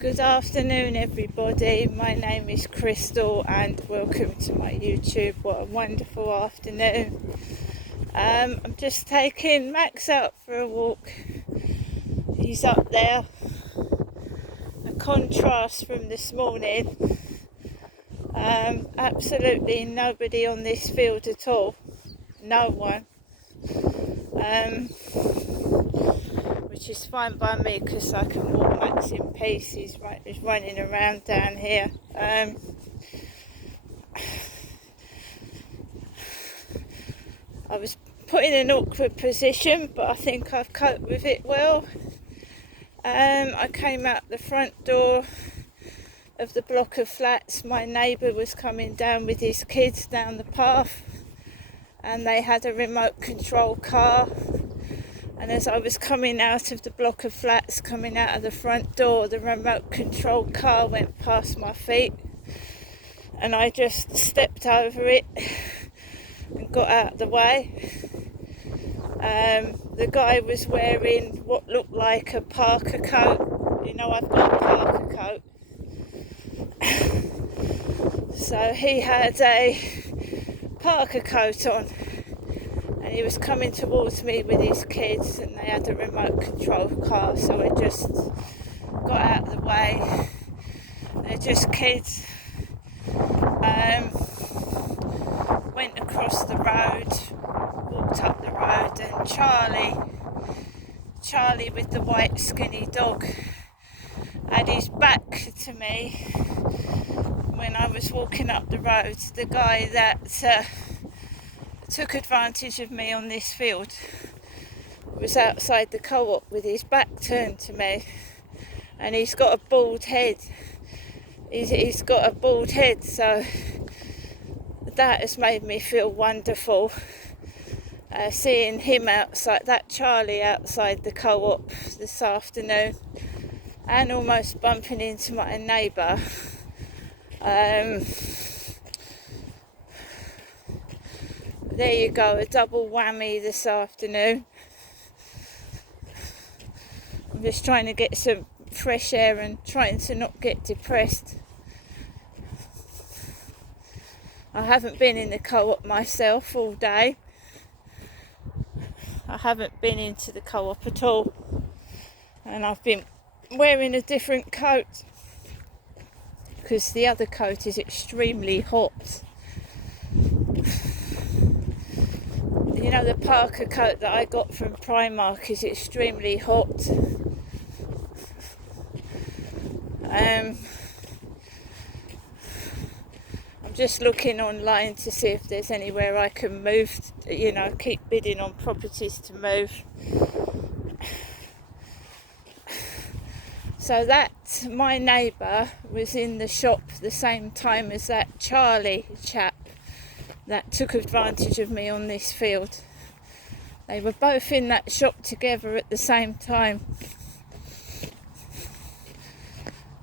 Good afternoon, everybody. My name is Crystal and welcome to my YouTube. What a wonderful afternoon. I'm just taking Max out for a walk. He's up there. A contrast from this morning. Absolutely nobody on this field at all. No one. Which is fine by me because I can walk Max in peace. He's running around down here. I was put in an awkward position, but I think I've coped with it well. I came out the front door of the block of flats. My neighbour was coming down with his kids down the path, and they had a remote control car. And as I was coming out of the block of flats, coming out of the front door, the remote control car went past my feet, and I just stepped over it and got out of the way. The guy was wearing what looked like a parka coat. You know, I've got a parka coat. So he had a parka coat on, and he was coming towards me with his kids, and they had a remote control car, so I just got out of the way. They're just kids. Went across the road, walked up the road, and Charlie with the white skinny dog, had his back to me when I was walking up the road. The guy that took advantage of me on this field was outside the co-op with his back turned to me, and he's got a bald head. He's got a bald head, so that has made me feel wonderful. Seeing him outside, that Charlie outside the co-op this afternoon, and almost bumping into my neighbour. There you go, a double whammy this afternoon. I'm just trying to get some fresh air and trying to not get depressed. I haven't been in the co-op myself all day. I haven't been into the co-op at all. And I've been wearing a different coat because the other coat is extremely hot. You know, the parka coat that I got from Primark is extremely hot. I'm just looking online to see if there's anywhere I can move, keep bidding on properties to move. So that my neighbour was in the shop the same time as that Charlie chap that took advantage of me on this field. They were both in that shop together at the same time.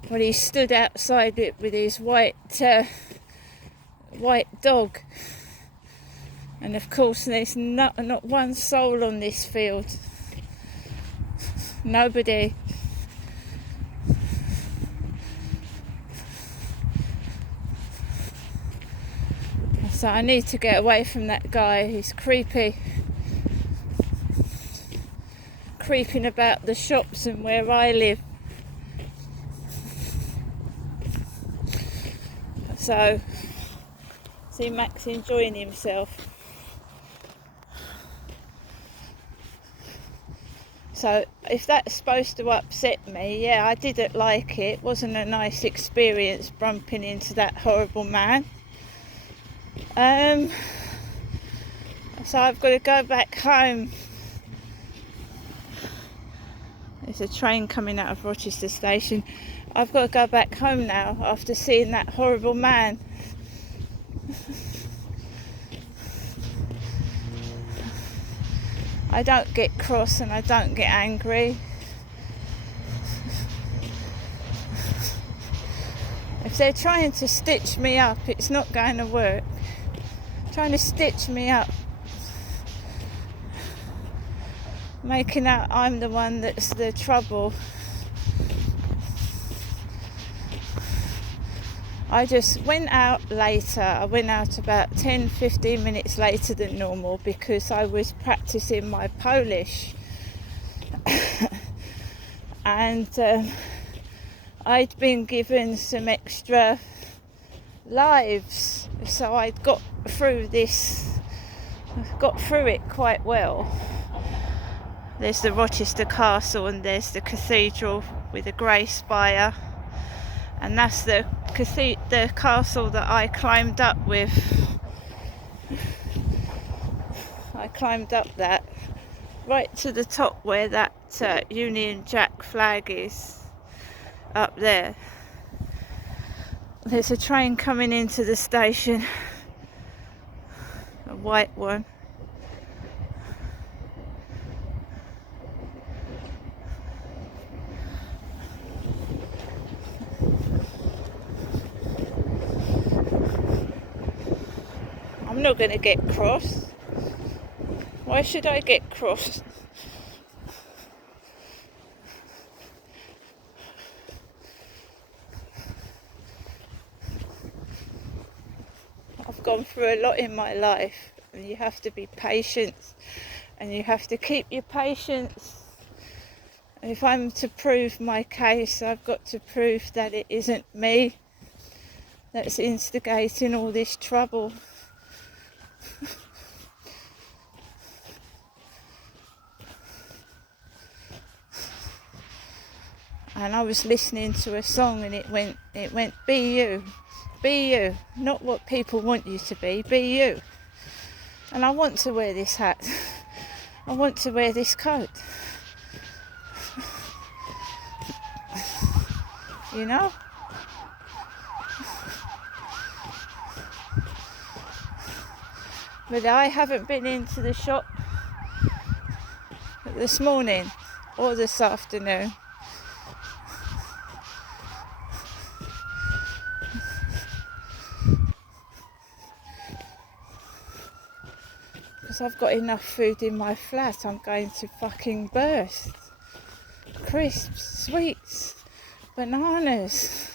Well, he stood outside it with his white dog, and of course there's not one soul on this field. Nobody. So I need to get away from that guy. He's creeping about the shops and where I live. So, see Max enjoying himself. So, if that's supposed to upset me, yeah, I didn't like it. It wasn't a nice experience bumping into that horrible man. So I've got to go back home. There's a train coming out of Rochester Station. I've got to go back home now after seeing that horrible man. I don't get cross and I don't get angry. If they're trying to stitch me up, it's not going to work. Trying to stitch me up, making out I'm the one that's the trouble. I just went out later. I went out about 10-15 minutes later than normal because I was practicing my Polish. And I'd been given some extra lives, so I'd got through it quite well. There's the Rochester Castle and there's the cathedral with a grey spire, and that's the castle that I climbed up with. I climbed up that right to the top where that Union Jack flag is, up there. There's a train coming into the station, a white one. I'm not going to get cross. Why should I get cross? I've gone through a lot in my life, and you have to be patient, and you have to keep your patience. If I'm to prove my case, I've got to prove that it isn't me that's instigating all this trouble. And I was listening to a song, and it went, be you, not what people want you to be you. And I want to wear this hat, I want to wear this coat, you know. But I haven't been into the shop this morning or this afternoon. Because I've got enough food in my flat, I'm going to fucking burst. Crisps, sweets, bananas.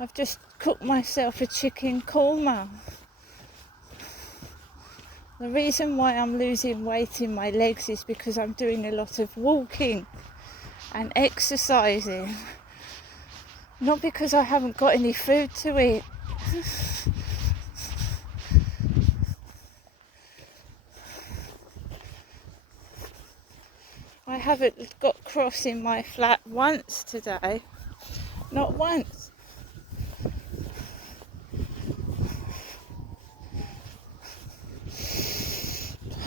I've just cooked myself a chicken korma. The reason why I'm losing weight in my legs is because I'm doing a lot of walking and exercising. Not because I haven't got any food to eat. I haven't got cross in my flat once today. Not once.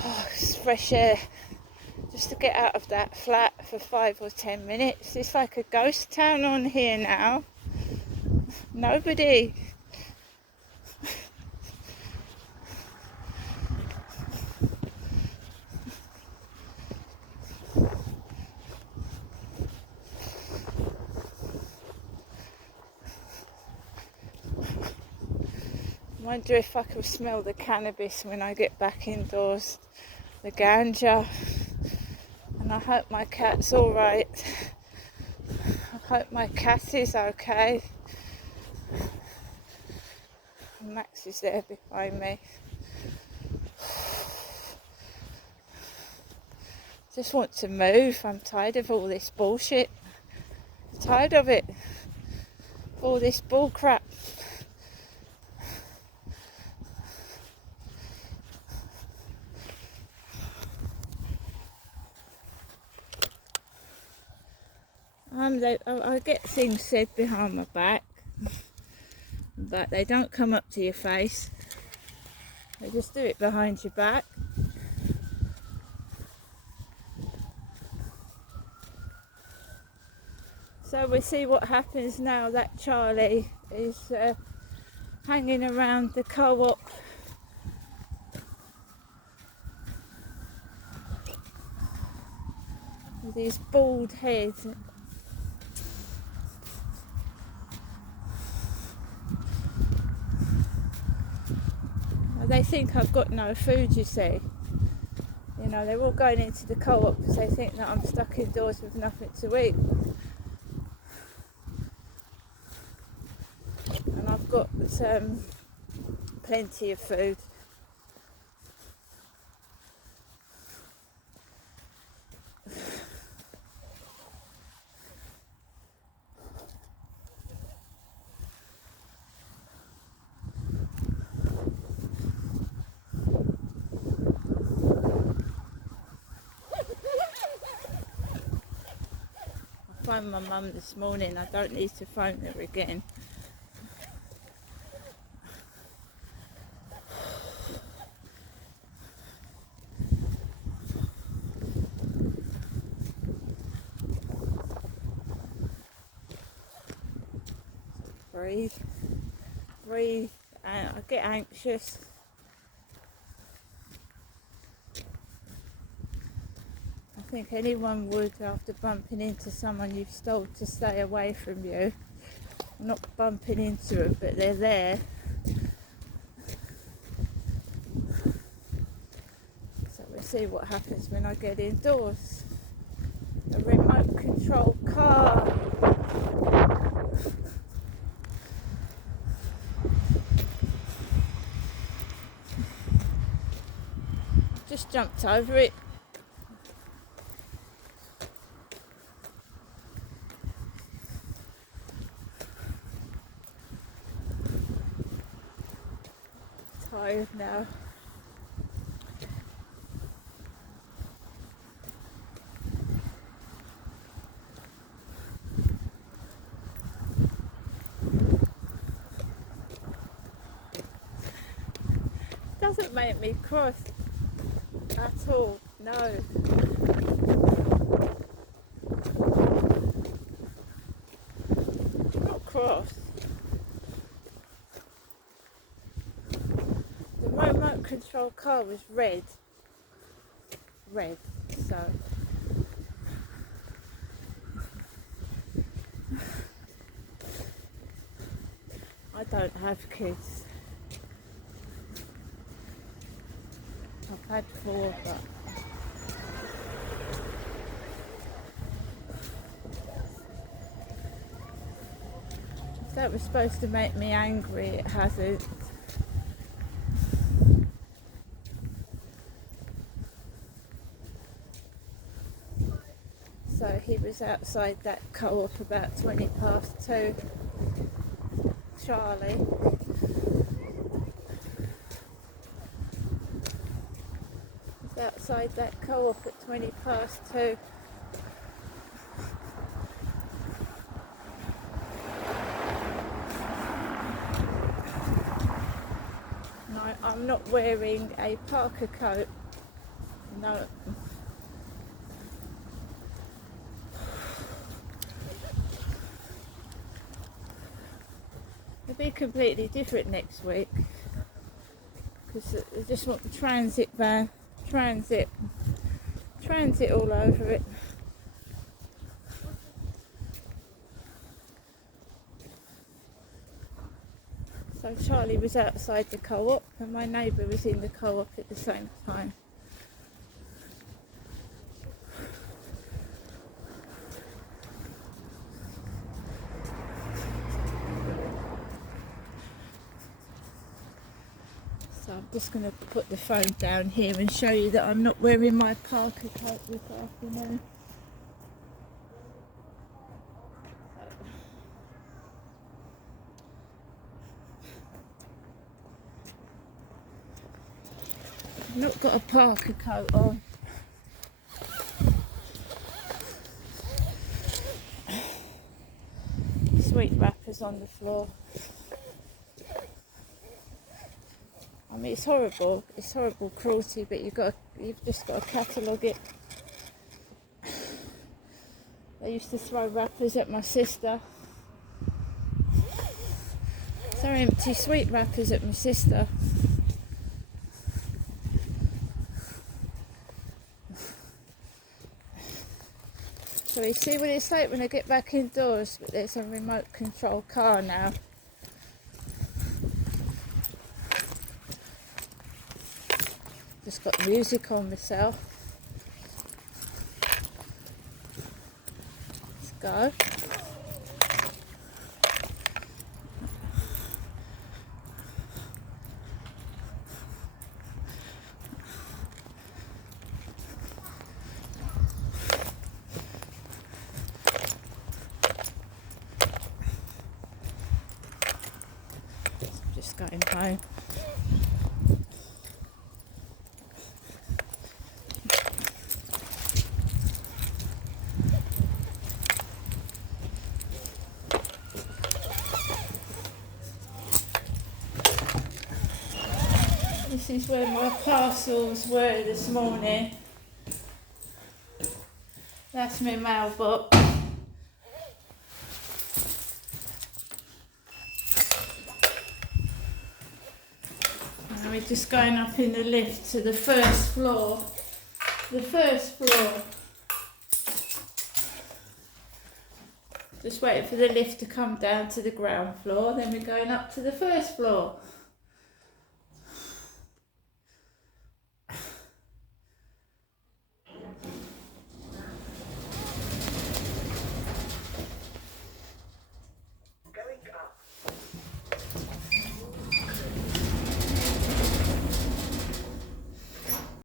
Oh, it's fresh air. Just to get out of that flat for 5 or 10 minutes. It's like a ghost town on here now. Nobody. I wonder if I can smell the cannabis when I get back indoors. The ganja. And I hope my cat's alright. I hope my cat is okay. And Max is there behind me. Just want to move. I'm tired of all this bullshit. I'm tired of it. All this bull crap. I get things said behind my back, but they don't come up to your face. They just do it behind your back. So we'll see what happens now that Charlie is hanging around the co-op. With his bald head. They think I've got no food, you see. You know, they're all going into the co-op because they think that I'm stuck indoors with nothing to eat. And I've got plenty of food. I phoned my mum this morning. I don't need to phone her again. Breathe, breathe, and I get anxious. I think anyone would after bumping into someone you've told to stay away from you. I'm not bumping into them, but they're there. So we'll see what happens when I get indoors. A remote control car. Just jumped over it. Tired now. Doesn't make me cross at all, no. Not cross. The remote control car was red, so I don't have kids. I've had 4, but if that was supposed to make me angry, it hasn't. So he was outside that co-op about 20 past 2. Charlie. He's outside that co-op at 20 past 2. No, I'm not wearing a parka coat. No. It'll be completely different next week because I just want the transit van, transit all over it. So Charlie was outside the co-op and my neighbour was in the co-op at the same time. So I'm just going to put the phone down here and show you that I'm not wearing my parka coat this afternoon. I've not got a parka coat on. Sweet wrappers on the floor. I mean, it's horrible cruelty, but you've just got to catalogue it. They used to throw wrappers at my sister. So empty sweet wrappers at my sister. So you see what it's like when I get back indoors, but there's a remote control car now. Just got music on myself. Let's go. going home. This is where my parcels were this morning. That's my mailbox. And we're just going up in the lift to the first floor. The first floor. Just waiting for the lift to come down to the ground floor, then we're going up to the first floor.